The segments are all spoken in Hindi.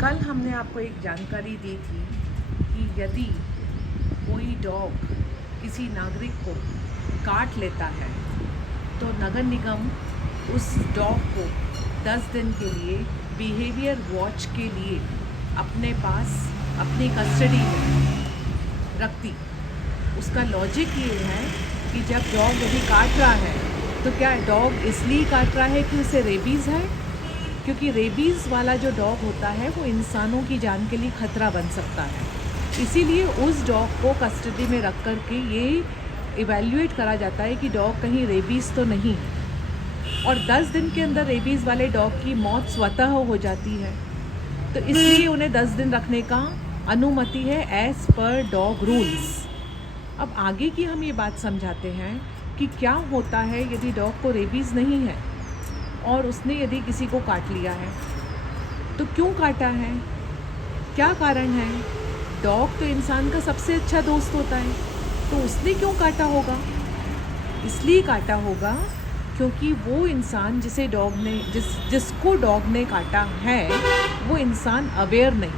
कल हमने आपको एक जानकारी दी थी कि यदि कोई डॉग किसी नागरिक को काट लेता है तो नगर निगम उस डॉग को 10 दिन के लिए बिहेवियर वॉच के लिए अपने पास अपनी कस्टडी में रखती। उसका लॉजिक ये है कि जब डॉग यदि काट रहा है तो क्या डॉग इसलिए काट रहा है कि उसे रेबीज़ है, क्योंकि रेबीज़ वाला जो डॉग होता है वो इंसानों की जान के लिए ख़तरा बन सकता है। इसीलिए उस डॉग को कस्टडी में रख कर के ये इवैल्यूएट करा जाता है कि डॉग कहीं रेबीज़ तो नहीं है, और 10 दिन के अंदर रेबीज़ वाले डॉग की मौत स्वतः हो जाती है। तो इसलिए उन्हें 10 दिन रखने का अनुमति है एज़ पर डॉग रूल्स। अब आगे की हम ये बात समझाते हैं कि क्या होता है यदि डॉग को रेबीज़ नहीं है और उसने यदि किसी को काट लिया है, तो क्यों काटा है, क्या कारण है। डॉग तो इंसान का सबसे अच्छा दोस्त होता है, तो उसने क्यों काटा होगा। इसलिए काटा होगा क्योंकि वो इंसान जिसको डॉग ने काटा है वो इंसान अवेयर नहीं।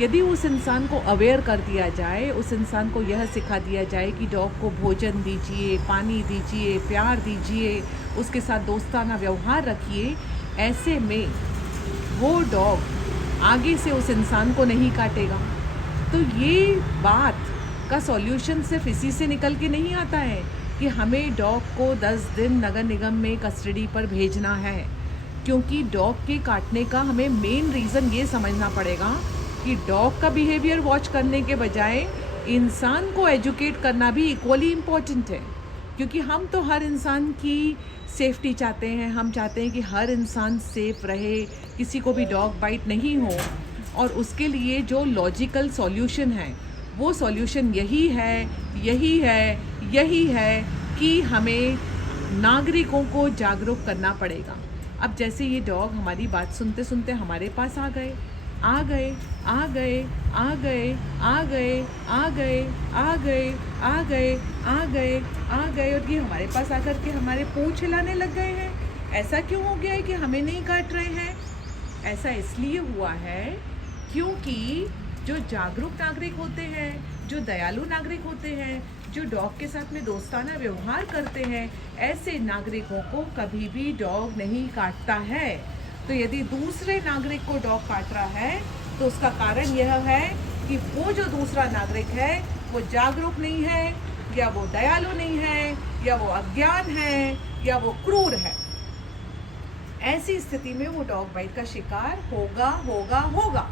यदि उस इंसान को अवेयर कर दिया जाए, उस इंसान को यह सिखा दिया जाए कि डॉग को भोजन दीजिए, पानी दीजिए, प्यार दीजिए, उसके साथ दोस्ताना व्यवहार रखिए, ऐसे में वो डॉग आगे से उस इंसान को नहीं काटेगा। तो ये बात का सॉल्यूशन सिर्फ इसी से निकल के नहीं आता है कि हमें डॉग को 10 दिन नगर निगम में कस्टडी पर भेजना है, क्योंकि डॉग के काटने का हमें मेन रीज़न ये समझना पड़ेगा कि डॉग का बिहेवियर वॉच करने के बजाय इंसान को एजुकेट करना भी इक्वली इम्पॉर्टेंट है। क्योंकि हम तो हर इंसान की सेफ्टी चाहते हैं, हम चाहते हैं कि हर इंसान सेफ रहे, किसी को भी डॉग बाइट नहीं हो, और उसके लिए जो लॉजिकल सॉल्यूशन है वो सॉल्यूशन यही है कि हमें नागरिकों को जागरूक करना पड़ेगा। अब जैसे ये डॉग हमारी बात सुनते सुनते हमारे पास आ गए और ये हमारे पास आकर के हमारे पूंछ हिलाने लग गए हैं। ऐसा क्यों हो गया है कि हमें नहीं काट रहे हैं। ऐसा इसलिए हुआ है क्योंकि जो जागरूक नागरिक होते हैं, जो दयालु नागरिक होते हैं, जो डॉग के साथ में दोस्ताना व्यवहार करते हैं, ऐसे नागरिकों को कभी भी डॉग नहीं काटता है। तो यदि दूसरे नागरिक को डॉग काट रहा है तो उसका कारण यह है कि वो जो दूसरा नागरिक है वो जागरूक नहीं है, या वो दयालु नहीं है, या वो अज्ञान है, या वो क्रूर है। ऐसी स्थिति में वो डॉग बाइट का शिकार होगा।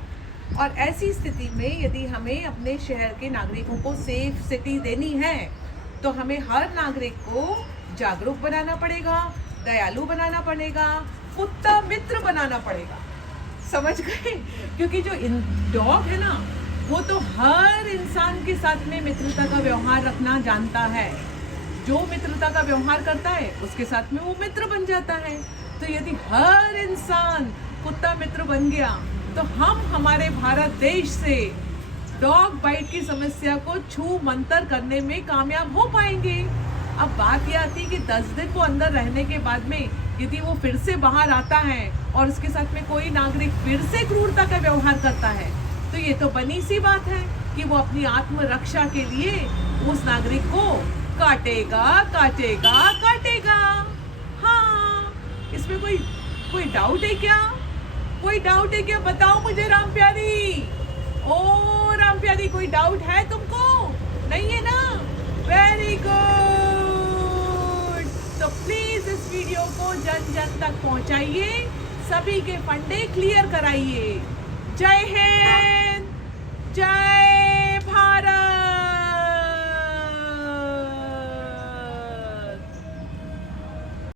और ऐसी स्थिति में यदि हमें अपने शहर के नागरिकों को सेफ सिटी देनी है तो हमें हर नागरिक को जागरूक बनाना पड़ेगा, दयालु बनाना पड़ेगा, कुत्ता मित्र बनाना पड़ेगा। समझ गए। क्योंकि जो डॉग है ना वो तो हर इंसान के साथ में मित्रता का व्यवहार रखना जानता है। जो मित्रता का व्यवहार करता है उसके साथ में वो मित्र बन जाता है। तो यदि हर इंसान कुत्ता मित्र बन गया तो हम हमारे भारत देश से डॉग बाइट की समस्या को छू मंतर करने में कामयाब हो पाएंगे। अब बात यह आती है कि 10 दिन वो अंदर रहने के बाद में यदि वो फिर से बाहर आता है और उसके साथ में कोई नागरिक फिर से क्रूरता का व्यवहार करता है, तो ये तो बनी सी बात है कि वो अपनी आत्मरक्षा के लिए उस नागरिक को काटेगा। हाँ, इसमें कोई डाउट है क्या? कोई डाउट है क्या? बताओ मुझे राम प्यारी। ओ राम प्यारी, कोई डाउट है तुमको? नहीं है ना? Very good. तो प्लीज इस वीडियो को जन जन तक पहुंचाइए, सभी के फंडे क्लियर कराइए। जय हिंद, जय